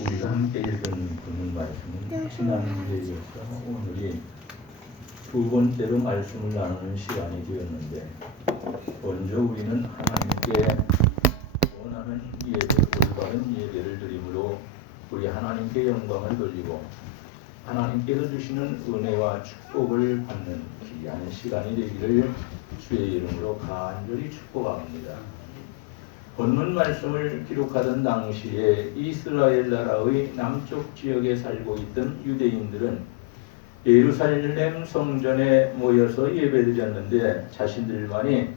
우리가 함께 읽은 본문 말씀은 지난주에서 오늘이 두 번째로 말씀을 나누는 시간이 되었는데, 먼저 우리는 하나님께 원하는 예배, 올바른 예배를 드림으로 우리 하나님께 영광을 돌리고 하나님께서 주시는 은혜와 축복을 받는 귀한 시간이 되기를 주의 이름으로 간절히 축복합니다. 본문 말씀을 기록하던 당시에 이스라엘 나라의 남쪽 지역에 살고 있던 유대인들은 예루살렘 성전에 모여서 예배드렸는데, 자신들만이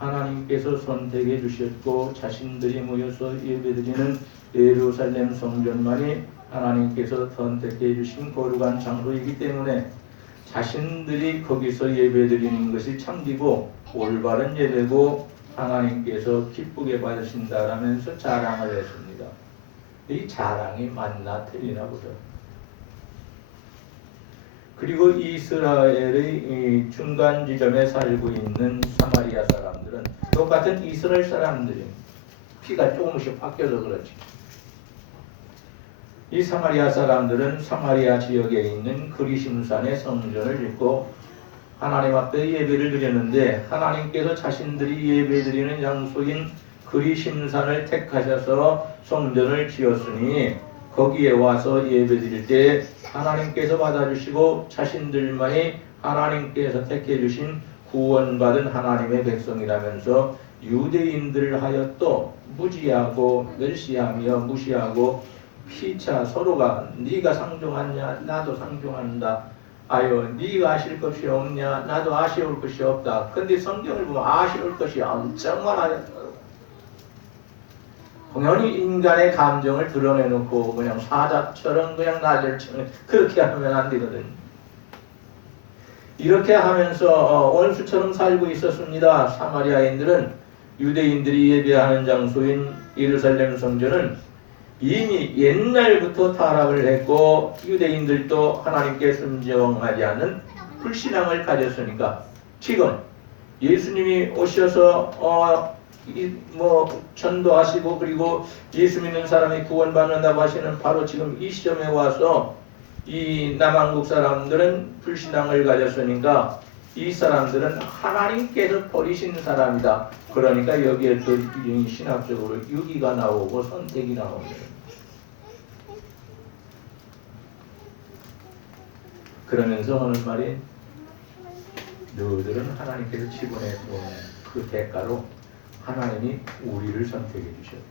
하나님께서 선택해 주셨고 자신들이 모여서 예배드리는 예루살렘 성전만이 하나님께서 선택해 주신 거룩한 장소이기 때문에 자신들이 거기서 예배드리는 것이 참되고 올바른 예배고 하나님께서 기쁘게 받으신다라면서 자랑을 했습니다. 이 자랑이 맞나 틀리나 보죠. 그리고 이스라엘의 중간 지점에 살고 있는 사마리아 사람들은 똑같은 이스라엘 사람들이 피가 조금씩 바뀌어서 그렇지. 이 사마리아 사람들은 사마리아 지역에 있는 그리심산의 성전을 짓고 하나님 앞에 예배를 드렸는데, 하나님께서 자신들이 예배드리는 장소인 그리심산을 택하셔서 성전을 지었으니 거기에 와서 예배드릴 때 하나님께서 받아주시고 자신들만이 하나님께서 택해주신 구원받은 하나님의 백성이라면서 유대인들을 하여 또 무지하고 멸시하며 무시하고 피차 서로가 네가 상종하냐 나도 상종한다, 아유 네가 아실 것이 없냐 나도 아쉬울 것이 없다. 근데 성경을 보면 아쉬울 것이 엄청 많아요. 당연히 인간의 감정을 드러내놓고 그냥 사자처럼 그냥 나절처럼 그렇게 하면 안 되거든. 이렇게 하면서 원수처럼 살고 있었습니다. 사마리아인들은 유대인들이 예배하는 장소인 예루살렘 성전은 이미 옛날부터 타락을 했고 유대인들도 하나님께 순종하지 않는 불신앙을 가졌으니까 지금 예수님이 오셔서 전도하시고 그리고 예수 믿는 사람이 구원받는다고 하시는 바로 지금 이 시점에 와서 이 남한국 사람들은 불신앙을 가졌으니까 이 사람들은 하나님께서 버리신 사람이다. 그러니까 여기에 또 신학적으로 유기가 나오고 선택이 나옵니다. 그러면서 하는 말이, 너희들은 하나님께서 지불해 온 그 대가로 하나님이 우리를 선택해 주셨다.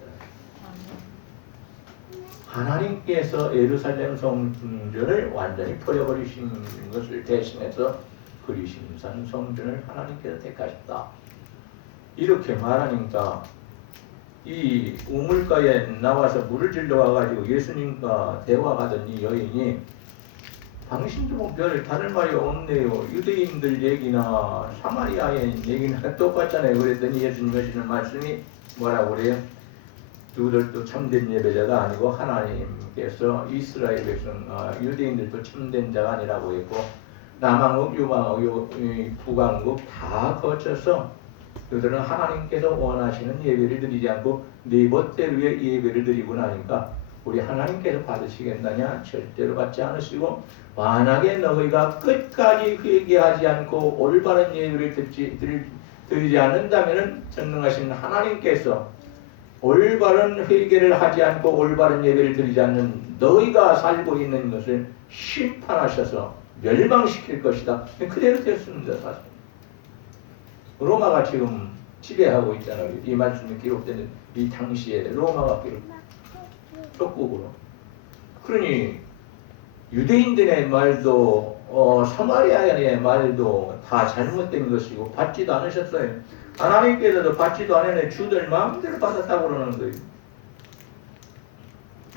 하나님께서 예루살렘 성전을 완전히 버려버리신 것을 대신해서 그리심산 성전을 하나님께서 택하셨다. 이렇게 말하니까 이 우물가에 나와서 물을 질러 와가지고 예수님과 대화하던 이 여인이 당신도 뭐 별 다른 말이 없네요. 유대인들 얘기나 사마리아인 얘기나 똑같잖아요. 그랬더니 예수님 하시는 말씀이 뭐라고 그래요? 누구들도 참된 예배자가 아니고 하나님께서 이스라엘 백성 유대인들도 참된 자가 아니라고 했고, 남한국, 유방국, 북한국 다 거쳐서 그들은 하나님께서 원하시는 예배를 드리지 않고 네 멋대로의 예배를 드리고 나니까 우리 하나님께서 받으시겠느냐? 절대로 받지 않으시고, 만약에 너희가 끝까지 회개하지 않고 올바른 예배를 드리지 않는다면 전능하신 하나님께서 올바른 회개를 하지 않고 올바른 예배를 드리지 않는 너희가 살고 있는 것을 심판하셔서 멸망시킬 것이다. 그대로 됐습니다. 사실 로마가 지금 지배하고 있잖아요. 이 말씀이 기록되는 이 당시에 로마가 적국으로. 그러니 유대인들의 말도 사마리아인의 말도 다 잘못된 것이고 받지도 않으셨어요. 하나님께서도 받지도 않은 주들 마음대로 받았다고 그러는 거예요.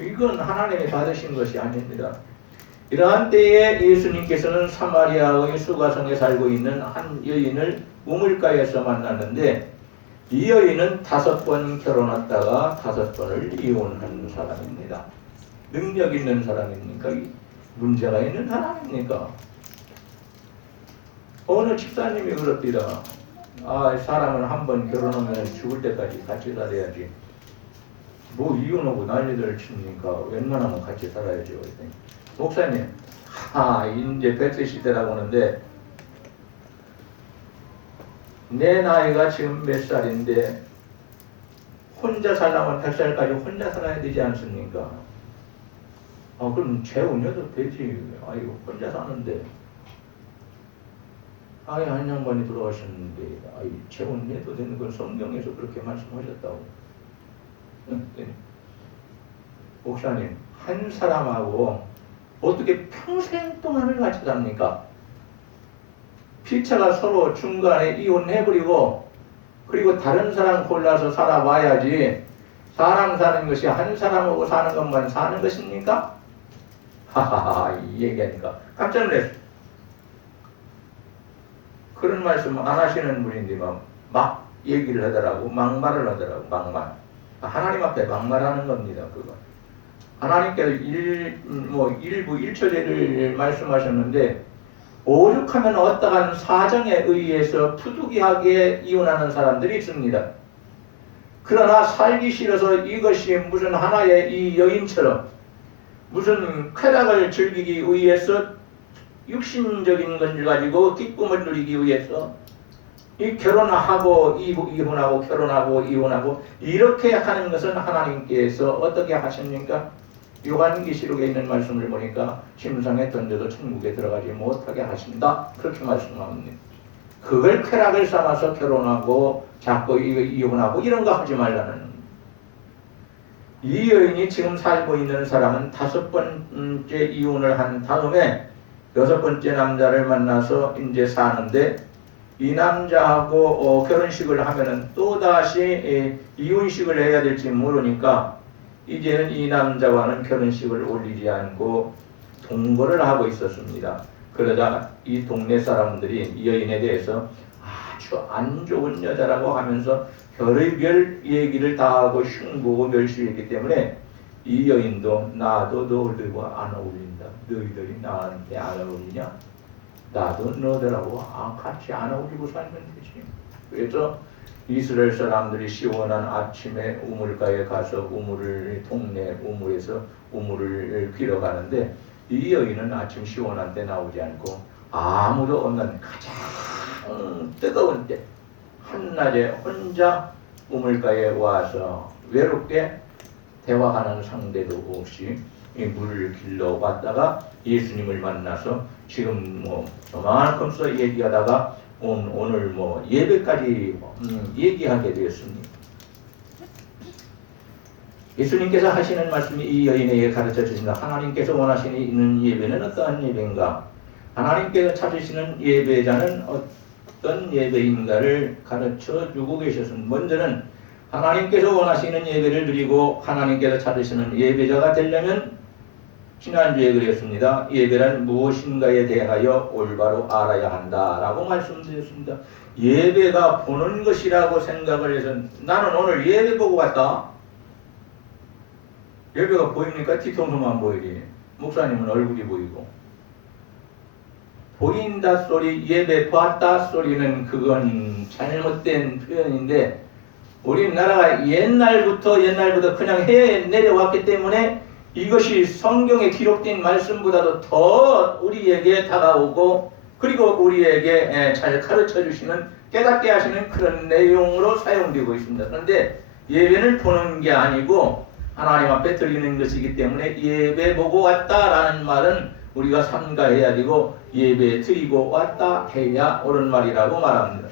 이건 하나님이 받으신 것이 아닙니다. 이러한 때에 예수님께서는 사마리아의 수가성에 살고 있는 한 여인을 우물가에서 만났는데, 이 여인은 5번 결혼했다가 5번을 이혼한 사람입니다. 능력 있는 사람입니까? 문제가 있는 사람입니까? 어느 집사님이 그럽니다. 사람은 한 번 결혼하면 죽을 때까지 같이 살아야지. 뭐 이혼하고 난리를 치니까 웬만하면 같이 살아야죠. 그랬더니 목사님, 이제 100세 시대라고 하는데 내 나이가 지금 몇 살인데 혼자 살려면 100살까지 혼자 살아야 되지 않습니까? 그럼 재혼해도 되지. 아이고 혼자 사는데. 한 양반이 돌아가셨는데 재혼해도 되는 건 성경에서 그렇게 말씀하셨다고. 목사님, 한 사람하고 어떻게 평생 동안을 같이 삽니까? 피차가 서로 중간에 이혼해버리고 그리고 다른 사람 골라서 살아봐야지 사람 사는 것이 한 사람하고 사는 것만 사는 것입니까? 이 얘기하니까 깜짝 놀랐어요. 그런 말씀 안 하시는 분인데 막 얘기를 하더라고. 막말을 하더라고. 막말. 하나님 앞에 막말하는 겁니다. 그거. 하나님께서 일부 일처제를 말씀하셨는데 오죽하면 어떠한 사정에 의해서 부득이하게 이혼하는 사람들이 있습니다. 그러나 살기 싫어서 이것이 무슨 하나의 이 여인처럼 무슨 쾌락을 즐기기 위해서 육신적인 건 가지고 기쁨을 누리기 위해서 이 결혼하고 이혼하고 결혼하고 이혼하고 이렇게 하는 것은 하나님께서 어떻게 하십니까? 요한계시록에 있는 말씀을 보니까 심상에 던져도 천국에 들어가지 못하게 하신다. 그렇게 말씀합니다. 그걸 쾌락을 삼아서 결혼하고 자꾸 이혼하고 이런 거 하지 말라는. 이 여인이 지금 살고 있는 사람은 5번째 이혼을 한 다음에 6번째 남자를 만나서 이제 사는데 이 남자하고 결혼식을 하면은 또다시 이혼식을 해야 될지 모르니까 이제는 이 남자와는 결혼식을 올리지 않고 동거를 하고 있었습니다. 그러다 이 동네 사람들이 이 여인에 대해서 아주 안 좋은 여자라고 하면서 별의별 얘기를 다 하고 흉보고 멸시했기 때문에 이 여인도 나도 너희들과 안 어울린다. 너희들이 나한테 안 어울리냐? 나도 너희들하고 같이 안 어울리고 살면 되지. 그래서 이스라엘 사람들이 시원한 아침에 우물가에 가서 동네 우물에서 우물을 빌어 가는데 이 여인은 아침 시원한 때 나오지 않고 아무도 없는 가장 뜨거운 때 한낮에 혼자 우물가에 와서 외롭게 대화하는 상대도 없이 이 물을 길러 왔다가 예수님을 만나서 지금 저만큼서 얘기하다가 오늘 예배까지 얘기하게 되었습니다. 예수님께서 하시는 말씀이 이 여인에게 가르쳐 주신다. 하나님께서 원하시는 예배는 어떠한 예배인가? 하나님께서 찾으시는 예배자는 어떤 예배인가를 가르쳐 주고 계셨습니다. 먼저는 하나님께서 원하시는 예배를 드리고 하나님께서 찾으시는 예배자가 되려면 지난주에 그랬습니다. 예배란 무엇인가에 대하여 올바로 알아야 한다라고 말씀드렸습니다. 예배가 보는 것이라고 생각을 해서 나는 오늘 예배 보고 갔다. 예배가 보입니까? 뒤통수만 보이지. 목사님은 얼굴이 보이고. 보인다 소리, 예배 봤다 소리는 그건 잘못된 표현인데 우리나라가 옛날부터 그냥 해에 내려왔기 때문에 이것이 성경에 기록된 말씀보다도 더 우리에게 다가오고 그리고 우리에게 잘 가르쳐 주시는 깨닫게 하시는 그런 내용으로 사용되고 있습니다. 그런데 예배는 보는 게 아니고 하나님 앞에 드리는 것이기 때문에 예배 보고 왔다라는 말은 우리가 삼가해야 되고 예배 드리고 왔다 해야 옳은 말이라고 말합니다.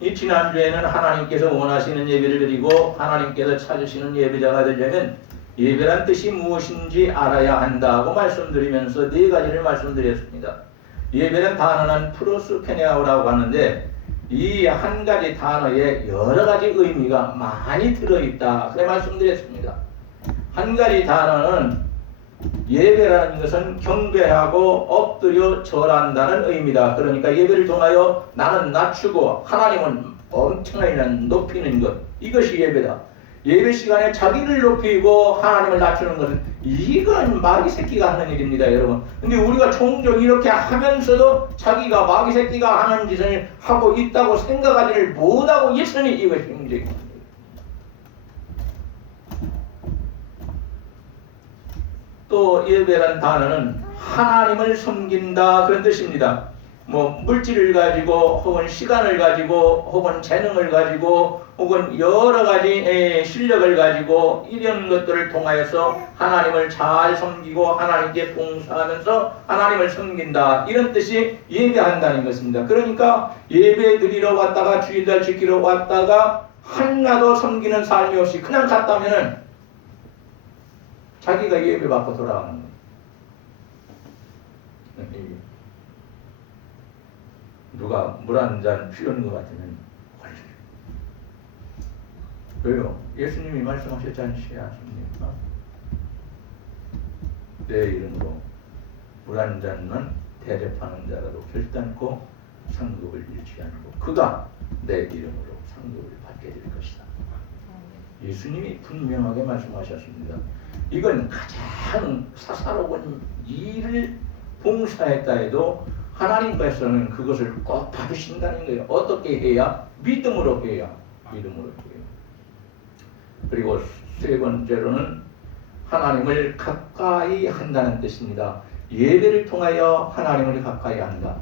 이 지난주에는 하나님께서 원하시는 예배를 드리고 하나님께서 찾으시는 예배자가 되려면 예배란 뜻이 무엇인지 알아야 한다고 말씀드리면서 4가지를 말씀드렸습니다. 예배는 단어는 프로스페네아오라고 하는데 이 한 가지 단어에 여러 가지 의미가 많이 들어있다. 그래 말씀드렸습니다. 한 가지 단어는 예배라는 것은 경배하고 엎드려 절한다는 의미다. 그러니까 예배를 통하여 나는 낮추고 하나님은 엄청나게 높이는 것. 이것이 예배다. 예배 시간에 자기를 높이고 하나님을 낮추는 것은 이건 마귀 새끼가 하는 일입니다, 여러분. 근데 우리가 종종 이렇게 하면서도 자기가 마귀 새끼가 하는 짓을 하고 있다고 생각하지를 못하고 있으니 이것이 문제입니다. 또 예배란 단어는 하나님을 섬긴다 그런 뜻입니다. 뭐 물질을 가지고 혹은 시간을 가지고 혹은 재능을 가지고 혹은 여러 가지 실력을 가지고 이런 것들을 통하여서 하나님을 잘 섬기고 하나님께 봉사하면서 하나님을 섬긴다 이런 뜻이 예배한다는 것입니다. 그러니까 예배 드리러 왔다가 주일날 지키러 왔다가 하나도 섬기는 삶이 없이 그냥 갔다면은 자기가 예배 받고 돌아가는 거예요. 누가 물 한 잔 피우는 것 같으면 왜요? 예수님이 말씀하셨지 않습니까? 내 이름으로 물 한 잔만 대접하는 자라도 결단코 상급을 잃지 않고 그가 내 이름으로 상급을 받게 될 것이다. 예수님이 분명하게 말씀하셨습니다. 이건 가장 사사로운 일을 봉사했다 해도 하나님께서는 그것을 꼭 받으신다는 거예요. 어떻게 해야? 믿음으로 해야. 믿음으로 해요. 그리고 세 번째로는 하나님을 가까이 한다는 뜻입니다. 예배를 통하여 하나님을 가까이 한다.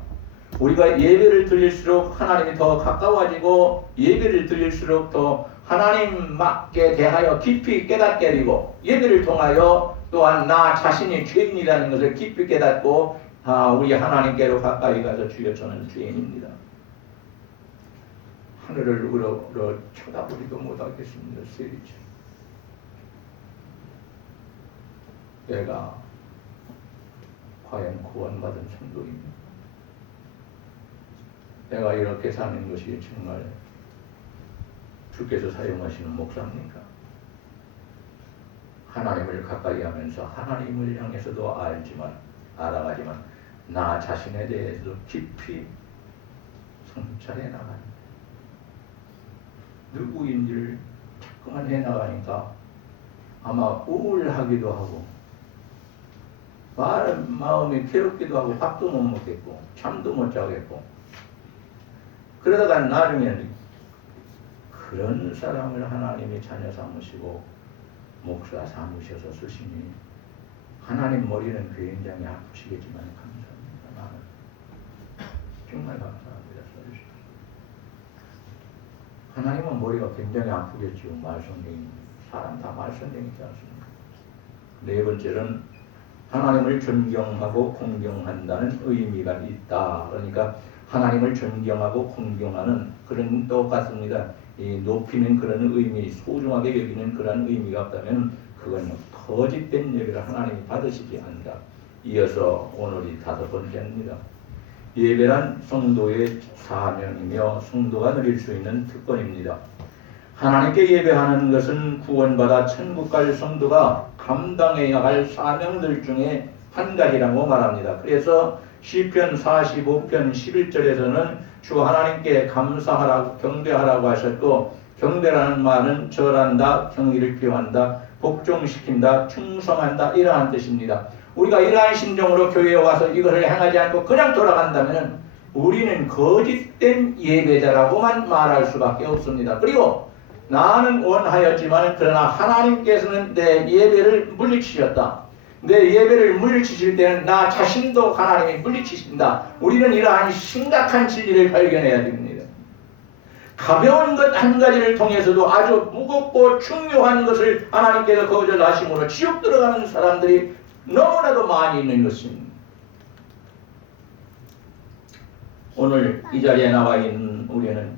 우리가 예배를 드릴수록 하나님이 더 가까워지고 예배를 드릴수록 더 하나님께 대하여 깊이 깨닫게 되고 예배를 통하여 또한 나 자신이 죄인이라는 것을 깊이 깨닫고 우리 하나님께로 가까이 가서 주여 저는 죄인입니다. 하늘을 우러러 쳐다보지도 못하겠습니다. 세리죠. 내가 과연 구원받은 성도입니다. 내가 이렇게 사는 것이 정말 주께서 사용하시는 목사입니까? 하나님을 가까이 하면서 하나님을 향해서도 알아가지만 나 자신에 대해서 깊이 성찰해 나가는 누구인지를 자꾸만 해 나가니까 아마 우울하기도 하고 마음이 괴롭기도 하고 밥도 못 먹겠고 잠도 못 자겠고 그러다가 나중에는 그런 사람을 하나님이 자녀 삼으시고 목사 삼으셔서 쓰시니 하나님 머리는 굉장히 아프시겠지만 감사합니다. 나는 정말 감사합니다. 하나님은 머리가 굉장히 아프겠죠. 말썽쟁이 사람 다 말썽쟁이지 않습니까? 네 번째는 하나님을 존경하고 공경한다는 의미가 있다. 그러니까 하나님을 존경하고 공경하는 그런 똑같습니다. 이 높이는 그런 의미, 소중하게 여기는 그런 의미가 없다면 그건 거짓된 예배를 하나님이 받으시지 않는다. 이어서 오늘이 다섯 번째입니다. 예배란 성도의 사명이며 성도가 누릴 수 있는 특권입니다. 하나님께 예배하는 것은 구원받아 천국 갈 성도가 감당해야 할 사명들 중에 한 가지라고 말합니다. 그래서 시편 45편 11절에서는 주 하나님께 감사하라고 경배하라고 하셨고 경배라는 말은 절한다, 경의를 표한다, 복종시킨다, 충성한다 이러한 뜻입니다. 우리가 이러한 심정으로 교회에 와서 이것을 행하지 않고 그냥 돌아간다면 우리는 거짓된 예배자라고만 말할 수밖에 없습니다. 그리고 나는 원하였지만 그러나 하나님께서는 내 예배를 물리치셨다. 내 예배를 물리치실 때는 나 자신도 하나님이 물리치신다. 우리는 이러한 심각한 진리를 발견해야 됩니다. 가벼운 것 한 가지를 통해서도 아주 무겁고 중요한 것을 하나님께서 거절하심으로 지옥 들어가는 사람들이 너무나도 많이 있는 것입니다. 오늘 이 자리에 나와 있는 우리는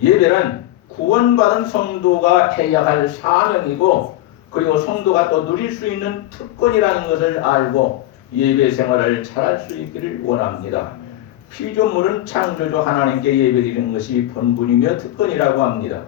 예배란 구원받은 성도가 해야 할 사명이고 그리고 성도가 또 누릴 수 있는 특권이라는 것을 알고 예배 생활을 잘할 수 있기를 원합니다. 피조물은 창조주 하나님께 예배드리는 것이 본분이며 특권이라고 합니다.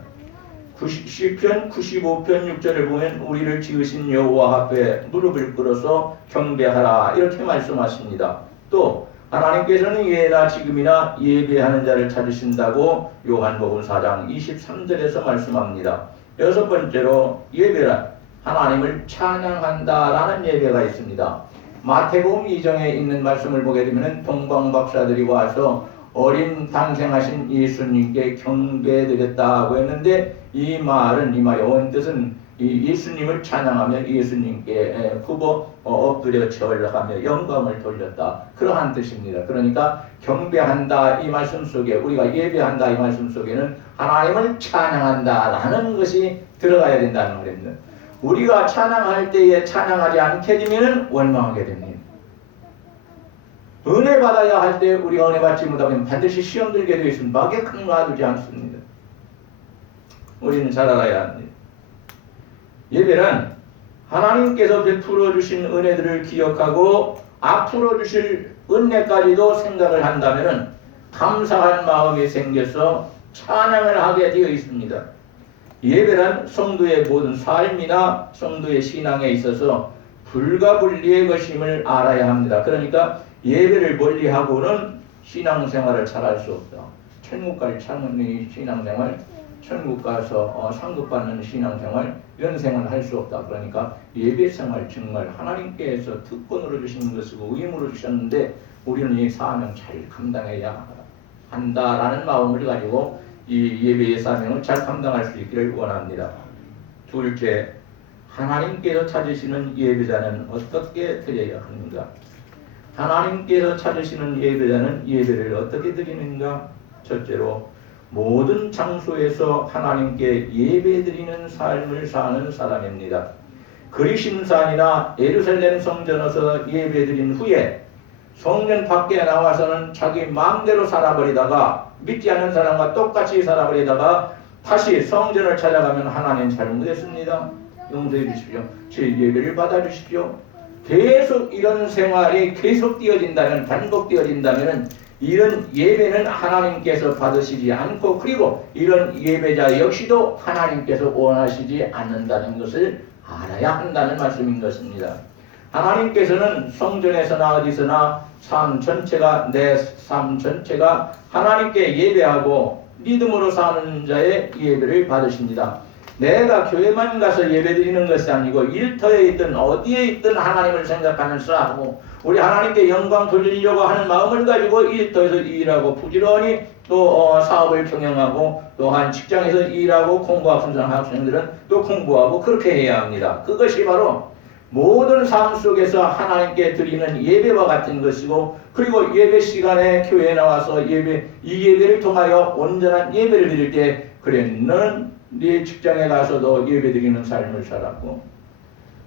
시편 95편 6절을 보면 우리를 지으신 여호와 앞에 무릎을 꿇어서 경배하라 이렇게 말씀하십니다. 또 하나님께서는 예나 지금이나 예배하는 자를 찾으신다고 요한복음 4장 23절에서 말씀합니다. 여섯 번째로 예배란 하나님을 찬양한다라는 예배가 있습니다. 마태복음 2장에 있는 말씀을 보게 되면 동방박사들이 와서 어린 탄생하신 예수님께 경배드렸다고 했는데 이 말은 원 뜻은 이 예수님을 찬양하며 예수님께 후보 엎드려 절하며 영광을 돌렸다. 그러한 뜻입니다. 그러니까 경배한다 이 말씀 속에, 우리가 예배한다 이 말씀 속에는 하나님을 찬양한다라는 것이 들어가야 된다는 말입니다. 우리가 찬양할 때에 찬양하지 않게 되면 원망하게 됩니다. 은혜 받아야 할 때 우리가 은혜 받지 못하면 반드시 시험 들게 되어 있습니다. 막에 큰 놔두지 않습니다. 우리는 잘 알아야 합니다. 예배는 하나님께서 베풀어 주신 은혜들을 기억하고 앞으로 주실 은혜까지도 생각을 한다면 감사한 마음이 생겨서 찬양을 하게 되어 있습니다. 예배는 성도의 모든 삶이나 성도의 신앙에 있어서 불가분리의 것임을 알아야 합니다. 그러니까 예배를 멀리하고는 신앙생활을 잘할 수 없다. 천국 갈 신앙생활, 천국 가서 상급받는 신앙생활, 이런 생활을 할 수 없다. 그러니까 예배생활 정말 하나님께서 특권으로 주신 것이고 의무로 주셨는데 우리는 이 사명 잘 감당해야 한다라는 마음을 가지고 이 예배의 사명을 잘 감당할 수 있기를 원합니다. 둘째, 하나님께서 찾으시는 예배자는 어떻게 드려야 하는가? 하나님께서 찾으시는 예배자는 예배를 어떻게 드리는가? 첫째로 모든 장소에서 하나님께 예배드리는 삶을 사는 사람입니다. 그리심산이나 예루살렘 성전에서 예배드린 후에 성전 밖에 나와서는 자기 마음대로 살아버리다가 믿지 않는 사람과 똑같이 살아버리다가 다시 성전을 찾아가면 하나님 잘못했습니다. 용서해 주십시오. 제 예배를 받아주십시오. 계속 이런 생활이 계속 되어진다면, 반복되어진다면 이런 예배는 하나님께서 받으시지 않고, 그리고 이런 예배자 역시도 하나님께서 원하시지 않는다는 것을 알아야 한다는 말씀인 것입니다. 하나님께서는 성전에서나 어디서나 내 삶 전체가 하나님께 예배하고 믿음으로 사는 자의 예배를 받으십니다. 내가 교회만 가서 예배드리는 것이 아니고 일터에 있든 어디에 있든 하나님을 생각하면서 하고 우리 하나님께 영광 돌리려고 하는 마음을 가지고 일터에서 일하고 부지런히 또 사업을 경영하고 또한 직장에서 일하고 공부하고 순수한 학생들은 또 공부하고 그렇게 해야 합니다. 그것이 바로 모든 삶 속에서 하나님께 드리는 예배와 같은 것이고, 그리고 예배 시간에 교회에 나와서 이 예배를 통하여 온전한 예배를 드릴 때, 그래 너는 네 직장에 가서도 예배드리는 삶을 살았고,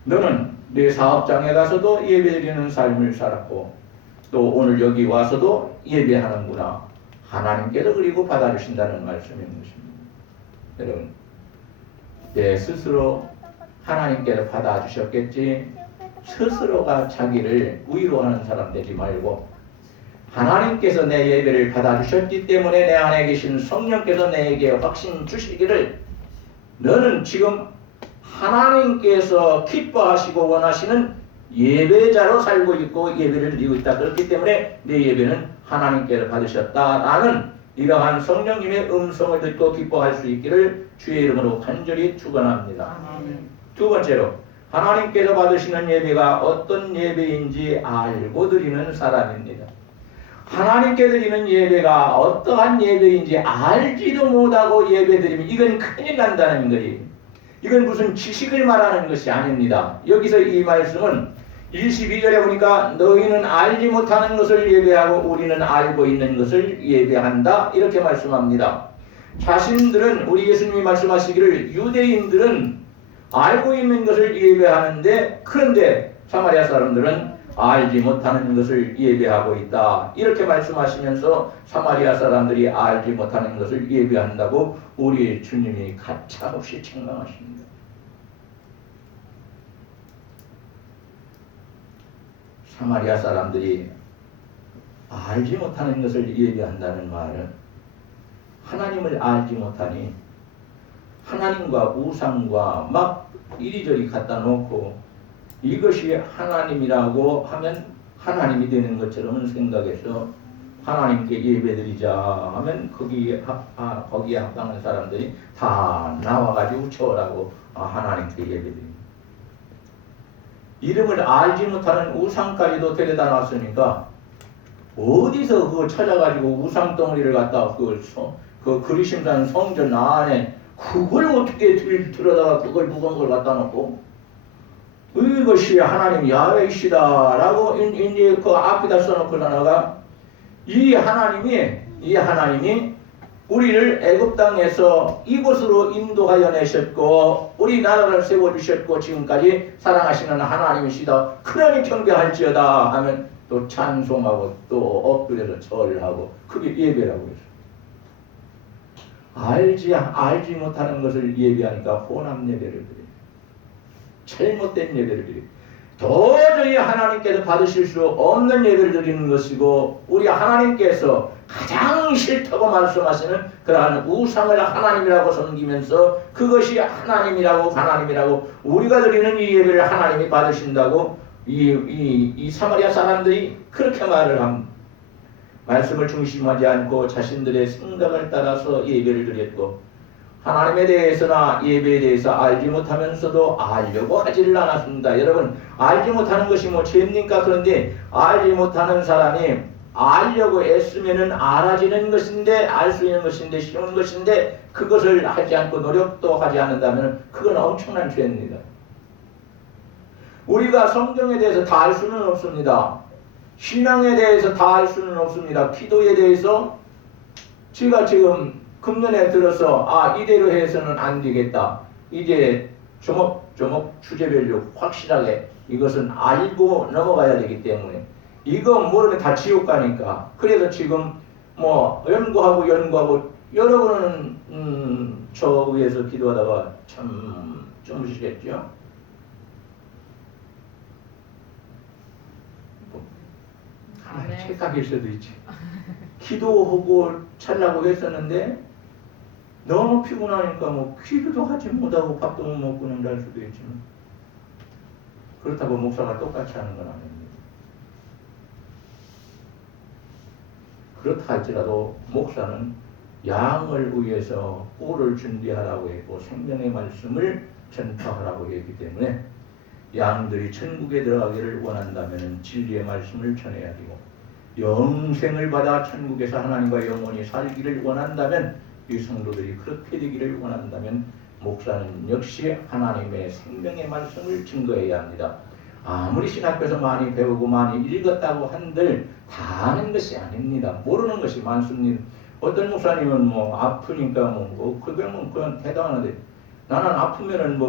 너는 네 사업장에 가서도 예배드리는 삶을 살았고, 또 오늘 여기 와서도 예배하는구나. 하나님께서 그리고 받아주신다는 말씀인 것입니다. 여러분, 내 스스로 하나님께서 받아주셨겠지 스스로가 자기를 위로하는 사람 되지 말고, 하나님께서 내 예배를 받아주셨기 때문에 내 안에 계신 성령께서 내게 확신 주시기를, 너는 지금 하나님께서 기뻐하시고 원하시는 예배자로 살고 있고 예배를 드리고 있다. 그렇기 때문에 내 예배는 하나님께서 받으셨다라는 이러한 성령님의 음성을 듣고 기뻐할 수 있기를 주의 이름으로 간절히 축원합니다. 두 번째로, 하나님께서 받으시는 예배가 어떤 예배인지 알고 드리는 사람입니다. 하나님께 드리는 예배가 어떠한 예배인지 알지도 못하고 예배드리면 이건 큰일 난다는 거예요. 이건 무슨 지식을 말하는 것이 아닙니다. 여기서 이 말씀은 22절에 보니까 너희는 알지 못하는 것을 예배하고 우리는 알고 있는 것을 예배한다, 이렇게 말씀합니다. 자신들은, 우리 예수님이 말씀하시기를 유대인들은 알고 있는 것을 예배하는데, 그런데 사마리아 사람들은 알지 못하는 것을 예배하고 있다, 이렇게 말씀하시면서 사마리아 사람들이 알지 못하는 것을 예배한다고 우리 주님이 가차없이 책망하십니다. 사마리아 사람들이 알지 못하는 것을 예배한다는 말은 하나님을 알지 못하니 하나님과 우상과 막 이리저리 갖다 놓고 이것이 하나님이라고 하면 하나님이 되는 것처럼 생각해서 하나님께 예배드리자 하면 거기에 합당한 사람들이 다 나와가지고 저라고 하나님께 예배드립니다. 이름을 알지 못하는 우상까지도 데려다 놨으니까 어디서 그거 찾아가지고 우상덩어리를 갖다 그 그리심산 성전 안에 그걸 어떻게 들여다가 그걸 무거운 걸 갖다 놓고 이것이 하나님 야훼이시다라고 이제 그 앞에다 써놓고 나가 이 하나님이 우리를 애굽 땅에서 이곳으로 인도하여 내셨고 우리 나라를 세워주셨고 지금까지 사랑하시는 하나님이시다. 그러니 경배할지어다 하면 또 찬송하고 또 엎드려서 절하고 그게 예배라고 해서 알지 못하는 것을 예배하니까 혼합 예배를 드려요. 잘못된 예배를 드려요. 도저히 하나님께서 받으실 수 없는 예배를 드리는 것이고 우리 하나님께서 가장 싫다고 말씀하시는 그러한 우상을 하나님이라고 섬기면서 그것이 하나님이라고 우리가 드리는 이 예배를 하나님이 받으신다고 이 사마리아 사람들이 그렇게 말을 합니다. 말씀을 중심하지 않고 자신들의 생각을 따라서 예배를 드렸고 하나님에 대해서나 예배에 대해서 알지 못하면서도 알려고 하지를 않았습니다. 여러분 알지 못하는 것이 뭐 죄입니까? 그런데 알지 못하는 사람이 알려고 애쓰면은 알아지는 것인데 알 수 있는 것인데 쉬운 것인데 그것을 하지 않고 노력도 하지 않는다면 그건 엄청난 죄입니다. 우리가 성경에 대해서 다 알 수는 없습니다. 신앙에 대해서 다 알 수는 없습니다. 기도에 대해서 제가 지금 금년에 들어서 이대로 해서는 안 되겠다. 이제 조목조목 주제별로 확실하게 이것은 알고 넘어가야 되기 때문에 이거 모르면 다 지옥 가니까 그래서 지금 뭐 연구하고 여러분은 저 위에서 기도하다가 참 주무시겠죠? 하나의 착각일 수도 있지. 기도하고 차려고 했었는데 너무 피곤하니까 뭐 기도도 하지 못하고 밥도 못 먹고는 잘 수도 있지만 그렇다고 목사가 똑같이 하는 건 아닙니다. 그렇다 할지라도 목사는 양을 위해서 꿀을 준비하라고 했고 생명의 말씀을 전파하라고 했기 때문에 양들이 천국에 들어가기를 원한다면 진리의 말씀을 전해야 되고 영생을 받아 천국에서 하나님과 영원히 살기를 원한다면 이 성도들이 그렇게 되기를 원한다면 목사는 역시 하나님의 생명의 말씀을 증거해야 합니다. 아무리 신학교에서 많이 배우고 많이 읽었다고 한들 다 아는 것이 아닙니다. 모르는 것이 많습니다. 어떤 목사님은 뭐 아프니까 그건 대단하는데 나는 아프면은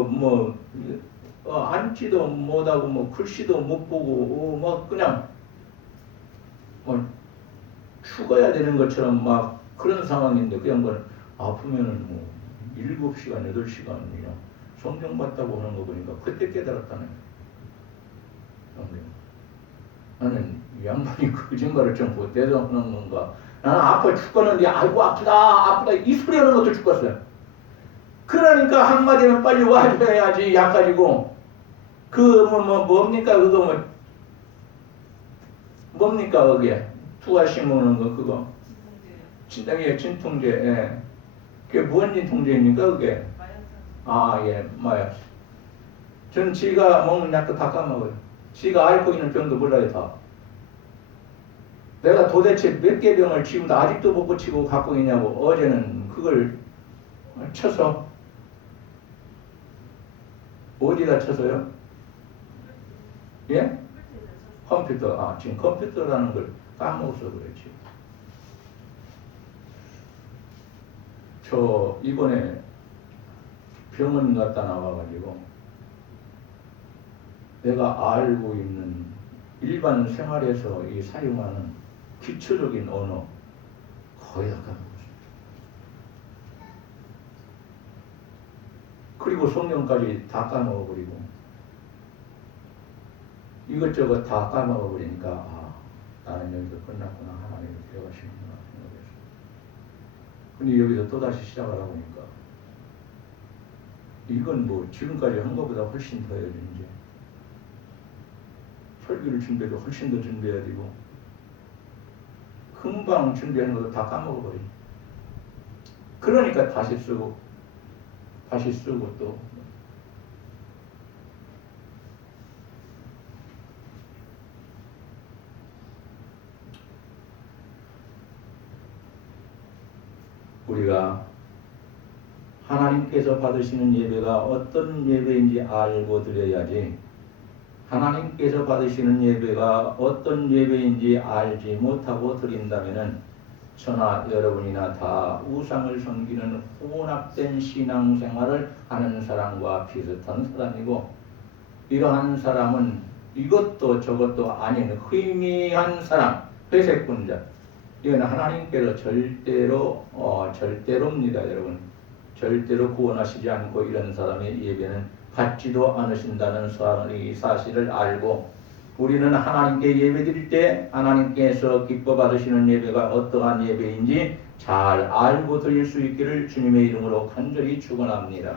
앉지도 못하고 글씨도 못 보고 그냥 죽어야 되는 것처럼 막 그런 상황인데 그냥 아프면은 7시간, 8시간이나 성경 봤다고 하는 거 보니까 그때 깨달았다네. 나는 이 양반이 거짓말을 좀 못해서 하는 건가. 나는 아파 죽겠는데 아이고 아프다 이 소리 하는 것도 죽겠어요. 그러니까 한마디면 빨리 와줘야지 약가지고 뭡니까 그거 뭡니까 그게 투하 심으는 거 그거 진통제 진통제 예. 그게 무슨 진통제입니까 그게? 예 마약. 전 지가 먹는 약도 다 까먹어요. 지가 앓고 있는 병도 몰라요 다. 내가 도대체 몇 개 병을 지금도 아직도 못 고치고 갖고 있냐고 어제는 그걸 쳐서 어디다 쳐서요? 예? 컴퓨터. 지금 컴퓨터라는 걸 까먹어서 그렇지. 저 이번에 병원 갔다 나와가지고 내가 알고 있는 일반 생활에서 이 사용하는 기초적인 언어 거의 다 까먹었어요. 그리고 성경까지 다 까먹어버리고 이것저것 다 까먹어버리니까 나는 여기서 끝났구나 하나님을 데려가시는구나 생각했어요. 근데 여기서 또다시 시작을 하고 보니까 이건 지금까지 한 것보다 훨씬 더해요. 이제 설교를 준비해도 훨씬 더 준비해야 되고 금방 준비하는 것도 다 까먹어버려. 그러니까 다시 쓰고 또 우리가 하나님께서 받으시는 예배가 어떤 예배인지 알고 드려야지, 하나님께서 받으시는 예배가 어떤 예배인지 알지 못하고 드린다면은 저나 여러분이나 다 우상을 섬기는 혼합된 신앙생활을 하는 사람과 비슷한 사람이고, 이러한 사람은 이것도 저것도 아닌 희미한 사람, 회색분자, 이건 하나님께서 절대로입니다. 여러분, 절대로 구원하시지 않고 이런 사람의 예배는 받지도 않으신다는 사실을 알고, 우리는 하나님께 예배드릴 때 하나님께서 기뻐 받으시는 예배가 어떠한 예배인지 잘 알고 드릴 수 있기를 주님의 이름으로 간절히 축원합니다.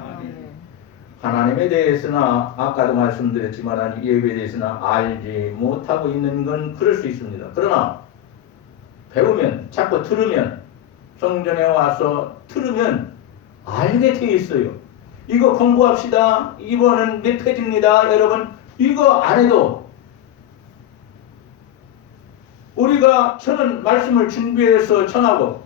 하나님에 대해서나 아까도 말씀드렸지만 예배에 대해서나 알지 못하고 있는 건 그럴 수 있습니다. 그러나 배우면, 자꾸 들으면, 성전에 와서 들으면 알게 돼 있어요. 이거 공부합시다. 이번은 몇 페이지입니다. 여러분, 이거 안 해도 저는 말씀을 준비해서 전하고,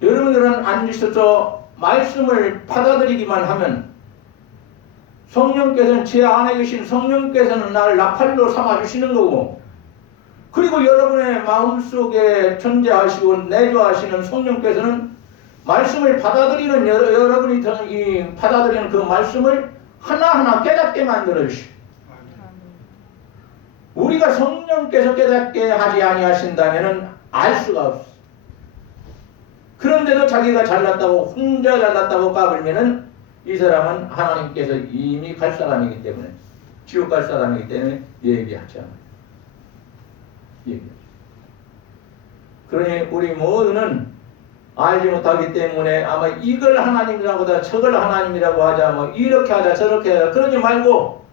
여러분들은 앉으셔서 말씀을 받아들이기만 하면 성령께서는, 제 안에 계신 성령께서는 나를 나팔로 삼아주시는 거고, 그리고 여러분의 마음속에 존재하시고 내주하시는 성령께서는 말씀을 받아들이는 여러분이 받아들이는 그 말씀을 하나하나 깨닫게 만들어주시고, 우리가 성령께서 깨닫게 하지 아니하신다면 알 수가 없어. 그런데도 자기가 잘났다고, 혼자 잘났다고 까불면은 이 사람은 하나님께서 이미 갈 사람이기 때문에, 지옥 갈 사람이기 때문에 얘기하지 않아요. 그러니 우리 모두는 알지 못하기 때문에 아마 이걸 하나님이라고 하자, 저걸 하나님이라고 하자, 뭐 이렇게 하자, 저렇게 하자, 그러지 말고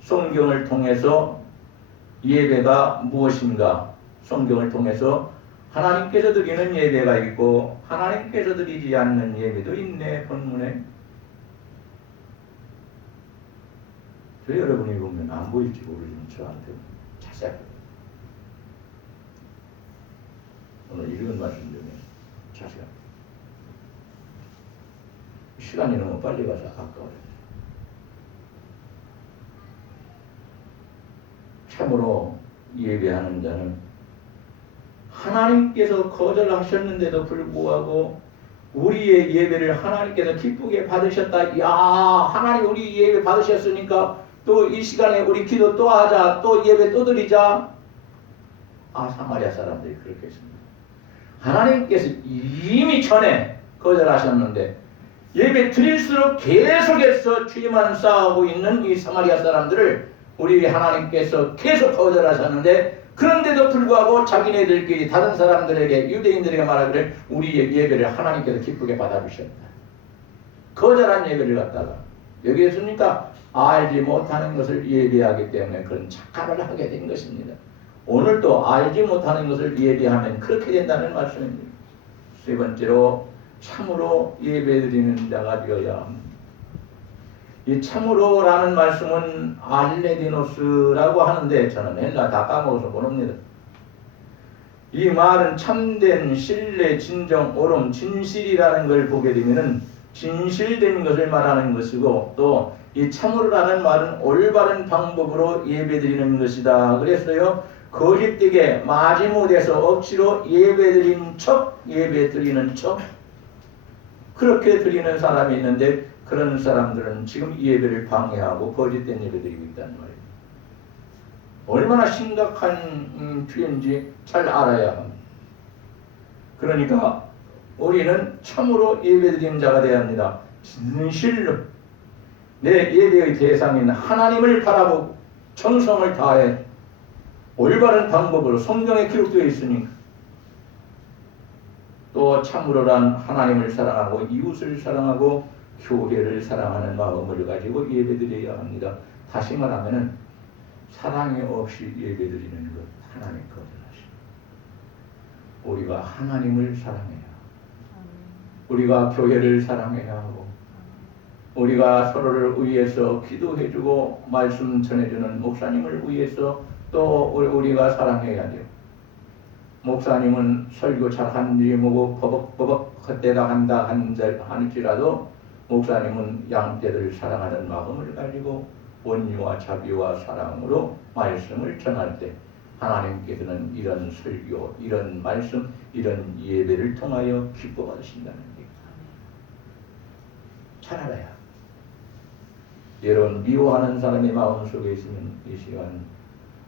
성경을 통해서 예배가 무엇인가, 성경을 통해서 하나님께서 드리는 예배가 있고 하나님께서 드리지 않는 예배도 있네. 본문에 저 여러분이 보면 안 보일지 모르지만 저한테 자세히 오늘 읽은 말씀 중에 자세히 시간이 너무 빨리 가서 아까워요. 참으로 예배하는 자는 하나님께서 거절하셨는데도 불구하고 우리의 예배를 하나님께서 기쁘게 받으셨다. 야, 하나님 우리 예배 받으셨으니까 또 이 시간에 우리 기도 또 하자, 또 예배 또 드리자. 사마리아 사람들이 그렇게 했습니다. 하나님께서 이미 전에 거절하셨는데 예배 드릴수록 계속해서 주님만 쌓아오고 있는 이 사마리아 사람들을 우리 하나님께서 계속 거절하셨는데, 그런데도 불구하고 자기네들끼리 다른 사람들에게, 유대인들에게 말하기를 우리의 예배를 하나님께서 기쁘게 받아주셨다. 거절한 예배를 갖다가 여기 있습니까? 알지 못하는 것을 예배하기 때문에 그런 착각을 하게 된 것입니다. 오늘도 알지 못하는 것을 예배하면 그렇게 된다는 말씀입니다. 세 번째로 참으로 예배드리는 자가 되어야 합니다. 이 참으로라는 말씀은 알레디노스라고 하는데 저는 헬라 다 까먹어서 모릅니다. 이 말은 참된 신뢰, 진정, 옳음, 진실이라는 걸 보게 되면은 진실된 것을 말하는 것이고, 또 이 참으로라는 말은 올바른 방법으로 예배드리는 것이다. 그랬어요. 거짓되게 마지못해서 억지로 예배드리는 척 그렇게 드리는 사람이 있는데, 그런 사람들은 지금 예배를 방해하고 거짓된 예배 드리고 있다는 말이에요. 얼마나 심각한 표현인지 잘 알아야 합니다. 그러니까 우리는 참으로 예배드리는 자가 되어야 합니다. 진실로 내 예배의 대상인 하나님을 바라보고 정성을 다해 올바른 방법으로 성경에 기록되어 있으니까, 또 참으로란 하나님을 사랑하고 이웃을 사랑하고 교회를 사랑하는 마음을 가지고 예배드려야 합니다. 다시 말하면 사랑이 없이 예배드리는 것 하나님 거절하십니다. 우리가 하나님을 사랑해야 하고, 우리가 교회를 사랑해야 하고, 우리가 서로를 위해서 기도해주고 말씀 전해주는 목사님을 위해서 또 우리가 사랑해야 돼요. 목사님은 설교 잘하는지 뭐고 버벅버벅 헛되다 한다 할지라도 목사님은 양떼를 사랑하는 마음을 가지고 온유와 자비와 사랑으로 말씀을 전할 때 하나님께서는 이런 설교, 이런 말씀, 이런 예배를 통하여 기뻐 받으신다는 얘기입니다. 잘 알아야. 여러분 미워하는 사람의 마음속에 있으면 이 시간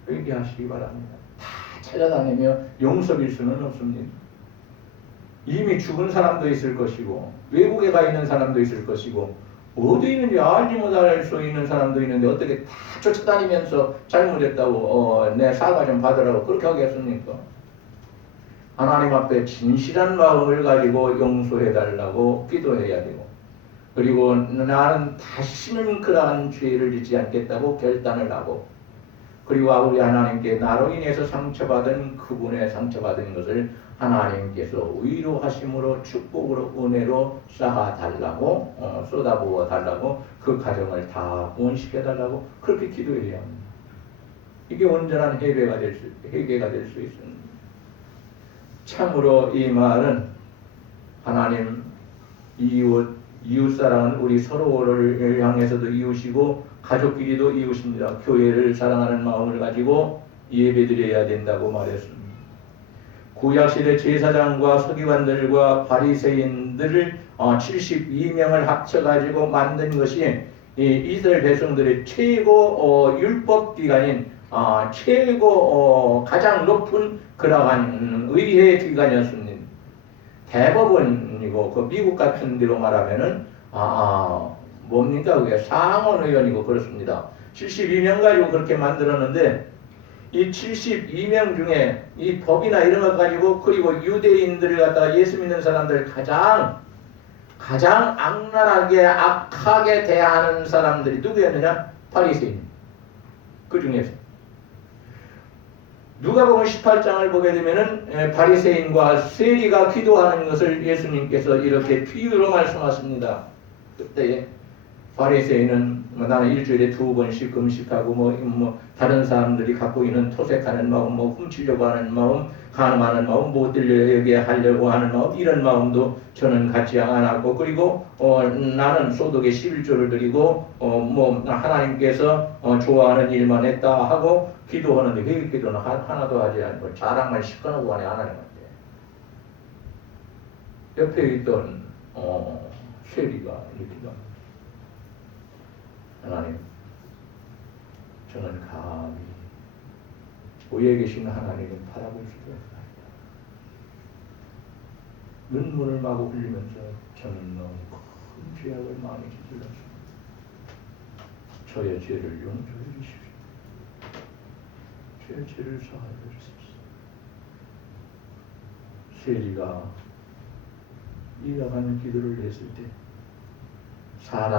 회개하시기 바랍니다. 다 찾아다니며 용서할 수는 없습니다. 이미 죽은 사람도 있을 것이고 외국에 가 있는 사람도 있을 것이고 어디 있는지 알지 못할 수 있는 사람도 있는데 어떻게 다 쫓아다니면서 잘못했다고 내 사과 좀 받으라고 그렇게 하겠습니까? 하나님 앞에 진실한 마음을 가지고 용서해달라고 기도해야 되고 그리고 나는 다시는 그러한 죄를 짓지 않겠다고 결단을 하고 그리고 우리 하나님께 나로 인해서 상처받은 그분의 상처받은 것을 하나님께서 위로하심으로 축복으로 은혜로 쌓아달라고 쏟아부어 달라고 그 가정을 다 구원시켜달라고 그렇게 기도해야 합니다. 이게 온전한 회개가 될 수 있습니다. 참으로 이 말은 하나님 이웃사랑은 우리 서로를 향해서도 이웃이고 가족끼리도 이웃입니다. 교회를 사랑하는 마음을 가지고 예배드려야 된다고 말했습니다. 구약시대 제사장과 서기관들과 바리새인들을 72명을 합쳐가지고 만든 것이 이스라엘 백성들의 최고 율법 기관인 최고 가장 높은 그러한 의회 기관이었습니다. 대법원이고 그 미국 같은 데로 말하면은 뭡니까 그게 상원의원이고 그렇습니다. 72명 가지고 그렇게 만들었는데 이 72명 중에 이 법이나 이런 것 가지고 그리고 유대인들을 갖다가 예수 믿는 사람들 가장 악랄하게 악하게 대하는 사람들이 누구였느냐? 바리새인. 그 중에서 누가복음 18장을 보게 되면은 바리새인과 세리가 기도하는 것을 예수님께서 이렇게 비유로 말씀하십니다. 그때 바리새인은 나는 일주일에 2번씩 금식하고 다른 사람들이 갖고 있는 토색하는 마음, 훔치려고 하는 마음, 간음하는 마음, 못 들려게 하려고 하는 마음 이런 마음도 저는 갖지 않았고 그리고 나는 소득의 11조를 드리고 하나님께서 좋아하는 일만 했다 하고 기도하는데 회개 기도는 하나도 하지 않고 자랑만 시끄러워 하네 하나님한테. 옆에 있던 세리가 이렇게 기도합니다. 하나님, 저는 감히 위에 계신 하나님을 바라볼 수도 없나이다. 눈물을 마구 흘리면서 저는 너무 큰 죄악을 많이 저질렀습니다. 저의 죄를 용서해 주십시오. 저의 죄를 사하여 주십시오. 세리가 이러한 기도를 했을 때 사람